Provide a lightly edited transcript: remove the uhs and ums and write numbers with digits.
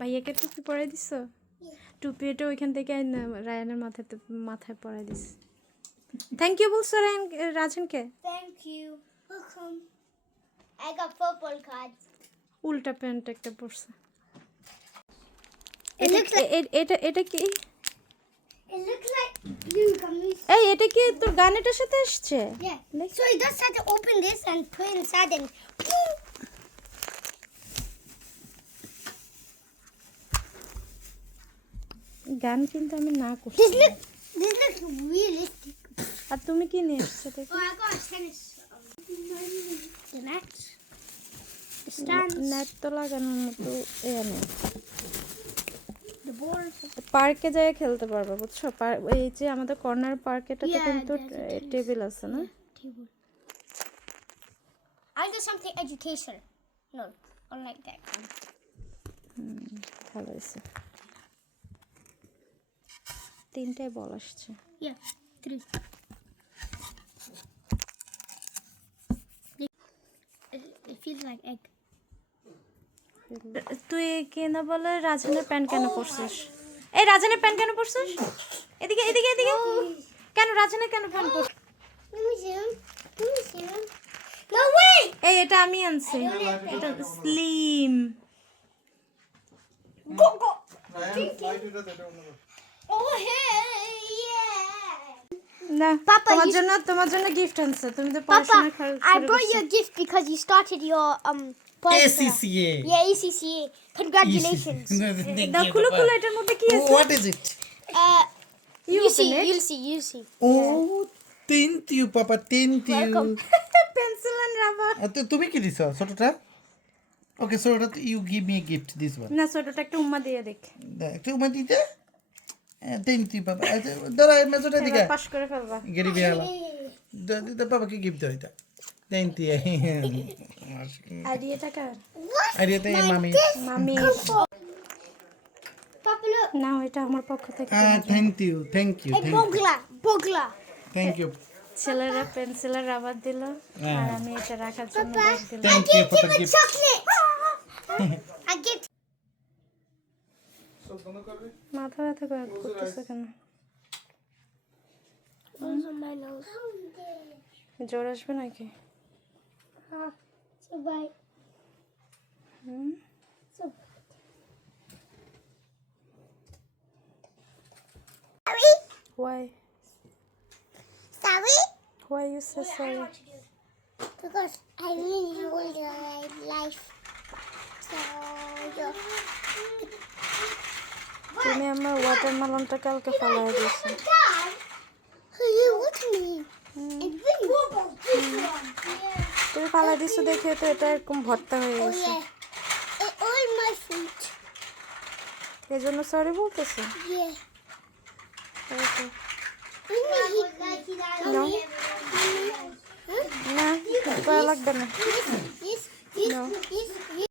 ভাইয়াকে টুপি পরাই দিছো? টুপি এটা ওইখান থেকে রায়ানের মাথায় পরাই দিস। থ্যাংক ইউ বলছো রাজনকে? Thank you. Welcome. I got football cards. উল্টা প্যান্ট একটা পরছে। It looks like এটা কি? it looks like blue gummies. এই এটা কি তোর গানেটার সাথে আসছে? Yeah. So you just have to open this and put it inside and গান কিন্তু আমি না করছি। this looks realistic. আর তুমি কি নিয়ে এসেছো? Oh, I got a tennis. The net. The stands. Net তো লাগানোর মতো নেই। The board. পার্কে যায় খেলতে পারবে, বুঝছো? এই যে আমাদের কর্নার পার্কেটাতে Yeah, কিন্তু there's a tennis. টেবিল আছে না? Table. I do something education. No, unlike that. ভালো হয়েছে। 3টায় বল আসছে। Yeah, 3. It feels like egg. তুই কেনা বলে রাজনের প্যান্ট কেন পরছিস? এই রাজনের প্যান্ট কেন পরছিস? এদিকে এদিকে এদিকে। কেন রাজনের কেন pant পরছিস? Let me see him. Let me see him. No way! এই এটা আমি আনছি। এটা slim. Go, go. Oh, hey, yeah. না Papa, তোমার জন্য গিফট আনছে। তুমি তো Papa, পড়াশোনা I brought you a gift because you started your podcast. ACCA. Yeah, ACCA. Congratulations. দাও খুলো এটার মধ্যে কি আছে? What is it? You You'll open see, it. you'll see. Oh, thank you, Papa. Thank you. Welcome. Pencil and rubber. তুমি কি দিছো ছোটটা? ওকে, ছোটটা you give me a gift this one. না ছোটটা একটা উম্মা দিয়ে দেখ। একটু উমা দিতে? Thank you, Papa. দাঁড়া মেজোটা দিকে। পাস করে ফেলবা। গরিবি আলা। দিতে বাবা কি গিফট দাও এটা? Thank you. আর এটা কার? আর এটা মামি। মামি। Papa, look. না এটা আমার পক্ষ থেকে। Thank you. Thank you. A bogla. Bogla. Thank you. ছেলেরা পেন্সিলের রাবার দিল আর আমি এটা রাখার জন্য ব্যাগ দিলাম। Thank you for the gift. Chocolate. I get. মাথা ব্যথা করতেছে কেন? What's on my nose? জ্বর আসবে নাকি? So bye. Hmm? So. Sorry. Why? Sorry. Why you say sorry? Because I really ruined your life. So yeah. তুমি আমার ওয়াটারমেলনটা কালকে ফালাই দিয়েছো। Dad, you with me? It's really What about this one? Yeah. তুমি ফালাই দিছো দেখে তো এটা এরকম ভর্তা হয়ে Oh গেছে। yeah. It all my feet. এই জন্য সরি বলতেছো? Yeah. Okay. No. না, করা লাগবে না। This, this, No. this,